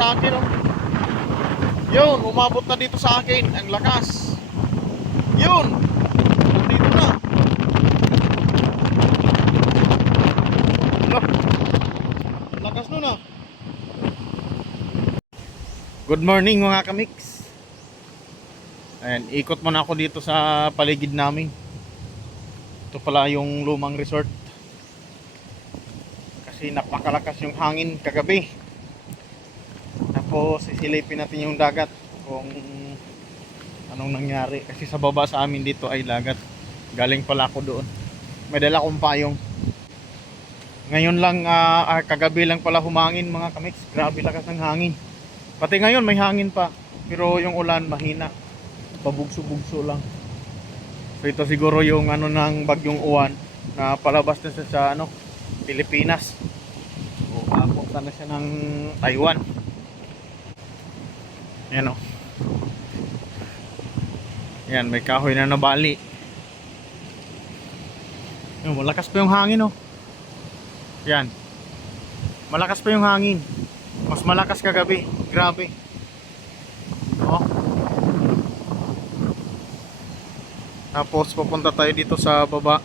sa akin, oh. Yun, umabot na dito sa akin. Ang lakas. Yun. Dito na. Look. Ang lakas nun, ah. Good morning mga kamix. Ayan, ikot muna ako dito sa paligid namin. Ito pala yung lumang resort. Kasi napakalakas yung hangin kagabi. Tapos sisilipin natin yung dagat kung anong nangyari. Kasi sa baba sa amin dito ay dagat. Galing pala ako doon. May dala akong payong. Ngayon lang, kagabi lang pala humangin mga kamix. Grabe lakas ng hangin. Pati ngayon may hangin pa. Pero yung ulan mahina. Pabugso-bugso lang. So ito siguro yung ano ng bagyong uwan na palabas na sa ano, Pilipinas. O papunta na siya ng Taiwan. Ayan o. Ayan, may kahoy na nabali. Ayan, malakas pa yung hangin o. Ayan. Malakas pa yung hangin. Mas malakas kagabi. Grabe. O. Tapos pupunta tayo dito sa baba.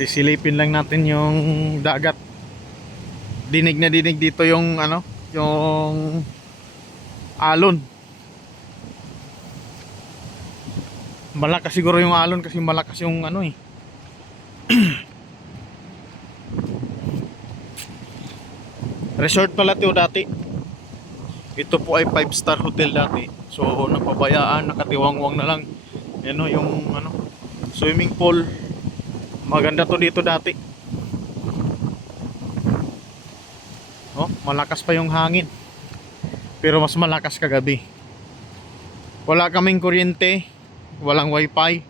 Sisilipin lang natin yung dagat. Dinig na dinig dito yung ano, yung alon. Malakas siguro yung alon kasi malakas yung ano eh. Resort pala ito dati. Ito po ay 5-star hotel dati. So napabayaan, nakatiwangwang na lang. Yan o yung ano, swimming pool. Maganda to dito dati. Oh, malakas pa yung hangin. Pero mas malakas kagabi. Wala kaming kuryente, walang wifi.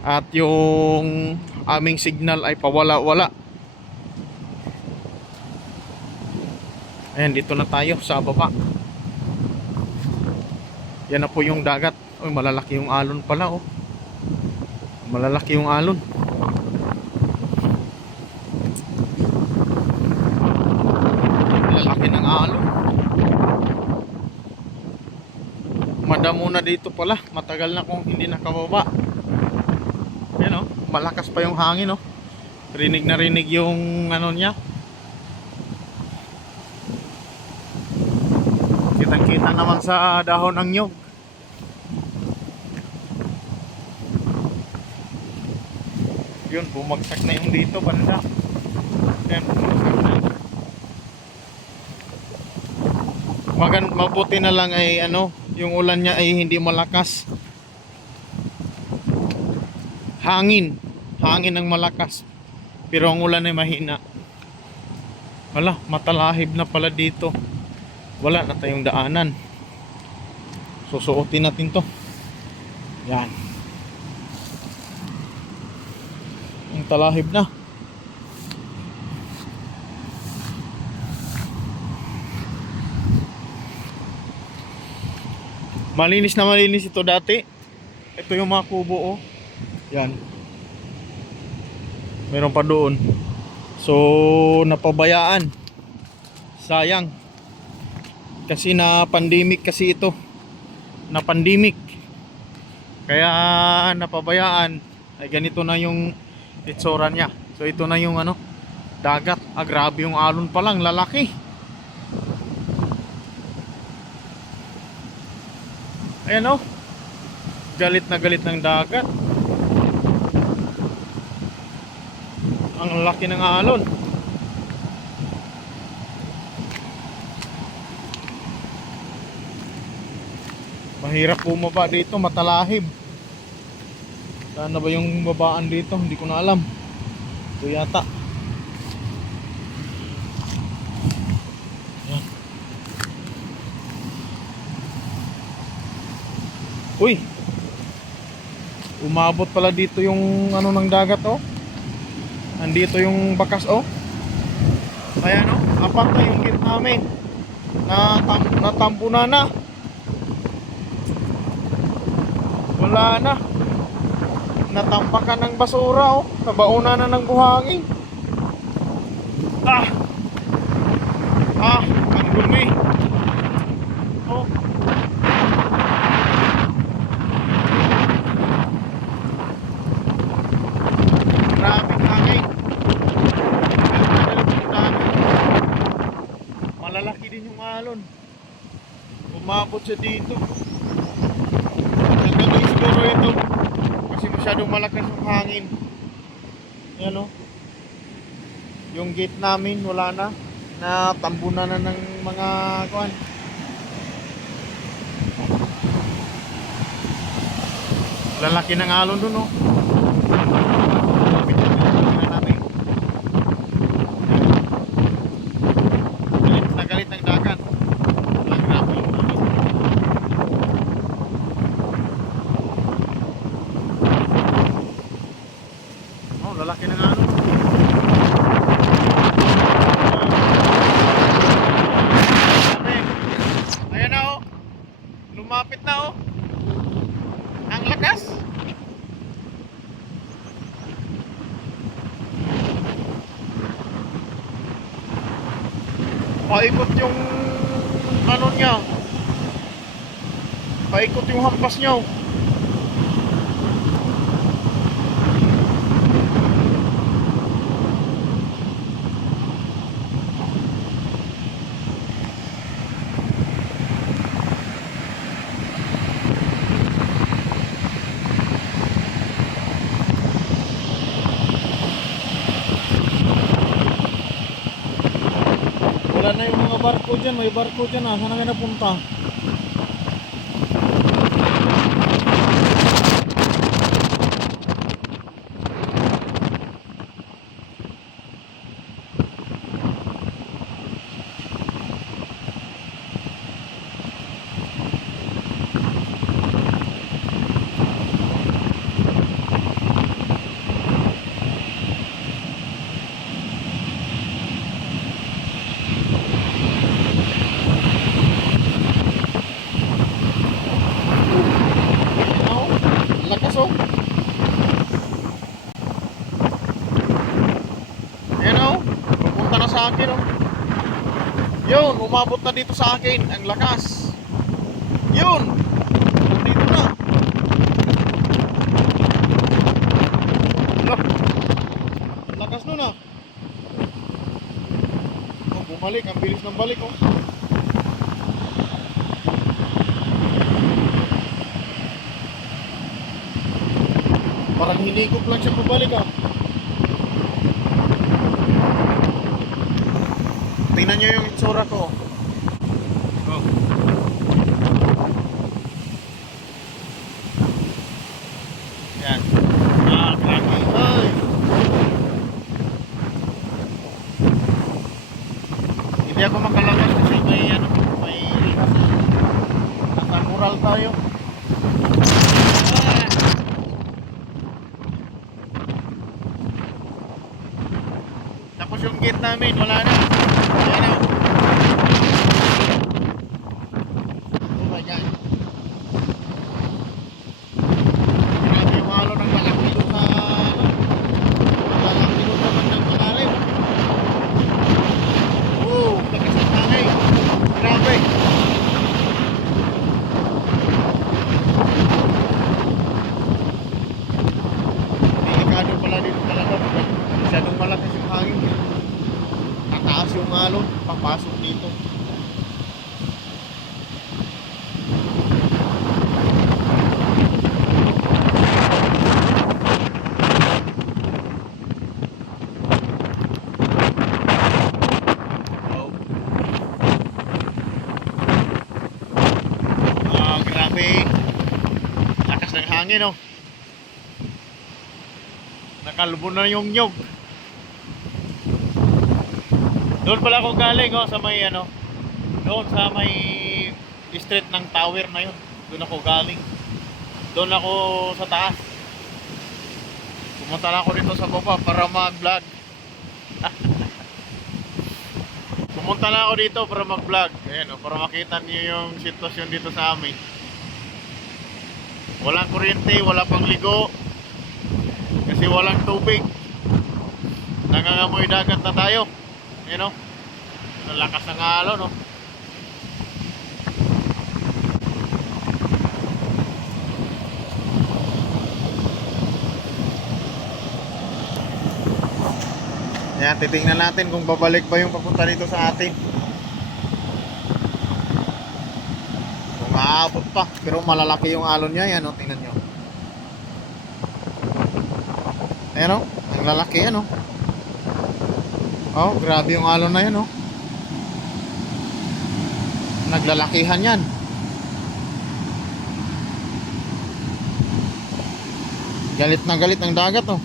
At yung aming signal ay pawala-wala. Ayan, dito na tayo sa baba. Yan na po yung dagat. Uy, malalaki yung alon pala oh. Malalaki yung alon. Malalaki ng alon. Madamo na dito pala. Matagal na kung hindi nakababa. Yan oh, malakas pa yung hangin oh. Rinig na rinig yung ano niya. Kitang-kita naman sa dahon ng nyog. Yun, bumagsak na yung dito banda. Yan, bumagsak na. Mabuti na lang ay ano, yung ulan niya ay hindi malakas. Hangin ng malakas. Pero ang ulan ay mahina. Wala, matalahib na pala dito. Wala na tayong daanan. Susuotin natin to. Yan. Ang talahib na. Malinis na malinis ito dati. Ito yung mga kubo oh. Yan. Meron pa doon. So napabayaan. Sayang. Kasi na pandemic kasi ito. Na pandemic. Kaya napabayaan. Ay ganito na yung itsura niya. So ito na yung ano, dagat. Grabe yung alon pa lang, lalaki. Ayan oh. Galit na galit ng dagat. Ang laki ng alon. Mahirap bumaba dito, matalahib. Saan na ba yung babaan dito? Hindi ko na alam. Ito yata. Yan. Uy! Umabot pala dito yung ano ng dagat oh. Andito yung bakas oh. Ayan oh, apat na yung gate namin. Natampo na. Wala na. Natampakan ng basura oh. Nabauna na ng buhangin. ang dumi. Oh. Maraming hangin. Malalaki din yung alon. Umabot siya dito. Hanggang siguro ito. Kasi masyadong malakas yung hangin. Yan o. Yung gate namin wala na. Natambunan na ng mga kuan. Lalaki ng alon dun o. Galit na galit ang dagat. Walang grabe yung alon. Oh, lalaki ng alon. Ayan na oh. Lumapit na oh. Ang lakas. Paikot yung ano niya. Paikot yung hampas niya. Wala na yung mga barko dyan. May barko dyan ah. Saan na napunta? Lakas oh. Ayan oh. Pupunta na sa akin oh. Yun, umabot na dito sa akin. Ang lakas. Yun. Dito na. Look. Ang lakas nun ah. Oh, bumalik. Ang bilis ng balik oh. Parang hinigop lang siya pabalik ah. Tingnan nyo yung itsura ko. Oh. Yan. Grabe. Ay. Hindi ako makalabas kasi may ano, may nakamural tayo. Tapos yung gate namin, wala na. Ayan na. Oh my God. Grabe yung halo ng malaki doon sa ano. Malaki doon naman ng malalim. Lakas ang hangin. Grabe. Delikado pala dito talaga. Masyadong malakas yung hangin. Tataas yung alon, papasok dito. Grabe. Lakas ng hangin oh. Nakalubon na yung nyog. Doon pala ako galing oh, sa may ano. Doon sa may street ng tower na yun. Doon ako galing. Doon ako sa taas. Pumunta na ako dito sa baba para mag-vlog. Pumunta na ako dito para mag-vlog. Ayan oh, para makita niyo yung sitwasyon dito sa amin. Walang kuryente, wala pang ligo. Kasi walang tubig. Nangangamoy dagat na tayo. You know? Lalakas ng alon, no? Ayan, titingnan natin kung babalik ba yung papunta dito sa atin. Kung aabot pa. Pero malalaki yung alon niya. Yan, o, tingnan nyo. Ayan, o. Ang lalaki yan, o. Oh, grabe yung alon na yan, o. Naglalakihan yan. Galit na galit ang dagat, o.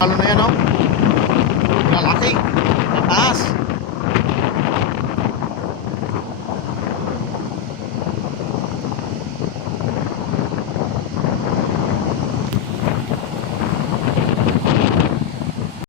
Alon na yan, o. Lalaki. Mataas.